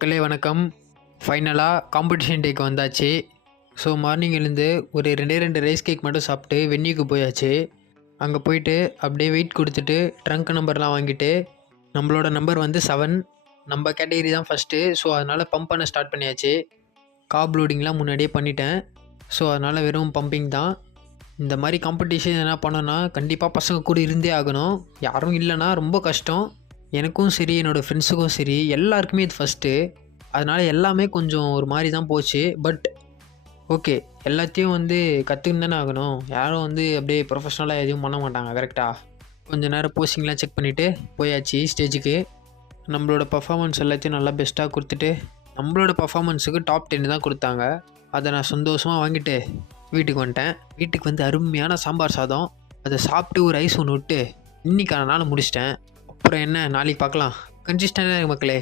மக்களே வணக்கம். ஃபைனலாக காம்படிஷன் டேக்கு வந்தாச்சு. ஸோ மார்னிங் எழுந்து ஒரு 2 ரைஸ் கேக் மட்டும் சாப்பிட்டு வென்யூக்கு போயாச்சு. அங்கே போயிட்டு அப்படியே வெயிட் கொடுத்துட்டு ட்ரங்க் நம்பர்லாம் வாங்கிட்டு நம்மளோட நம்பர் வந்து 7, நம்ம கேட்டகரி தான் ஃபஸ்ட்டு. ஸோ அதனால் பம்ப் பண்ண ஸ்டார்ட் பண்ணியாச்சு. காப் லோடிங்லாம் முன்னாடியே பண்ணிட்டேன். ஸோ அதனால் வெறும் பம்பிங் தான். இந்த மாதிரி காம்படிஷன் என்ன பண்ணோன்னா கண்டிப்பாக பசங்க கூட இருந்தே ஆகணும். யாரும் இல்லைன்னா ரொம்ப கஷ்டம். எனக்கும் சரி, என்னோடய ஃப்ரெண்ட்ஸுக்கும் சரி, எல்லாருக்குமே இது ஃபஸ்ட்டு. அதனால் எல்லாமே கொஞ்சம் ஒரு மாதிரி தான் போச்சு. பட் ஓகே, எல்லாத்தையும் வந்து கற்றுக்கின்னு தானே ஆகணும். யாரும் வந்து அப்படியே ப்ரொஃபஷ்னலாக எதுவும் பண்ண மாட்டாங்க. கரெக்டாக கொஞ்சம் நேரம் போஸ்டிங்லாம் செக் பண்ணிவிட்டு போயாச்சு ஸ்டேஜுக்கு. நம்மளோட பர்ஃபார்மன்ஸ் எல்லாத்தையும் நல்லா பெஸ்ட்டாக கொடுத்துட்டு நம்மளோட பர்ஃபார்மன்ஸுக்கு டாப் 10 தான் கொடுத்தாங்க. அதை நான் சந்தோஷமாக வாங்கிட்டு வீட்டுக்கு வந்துட்டேன். வீட்டுக்கு வந்து அருமையான சாம்பார் சாதம், அதை சாப்பிட்டு ஒரு ஐஸ் ஒன்று விட்டு இன்றைக்கான நாள் முடிச்சிட்டேன். அப்புறம் என்ன, நாளைக்கு பார்க்கலாம். கன்சிஸ்டண்டாக இருக்கு மக்களே.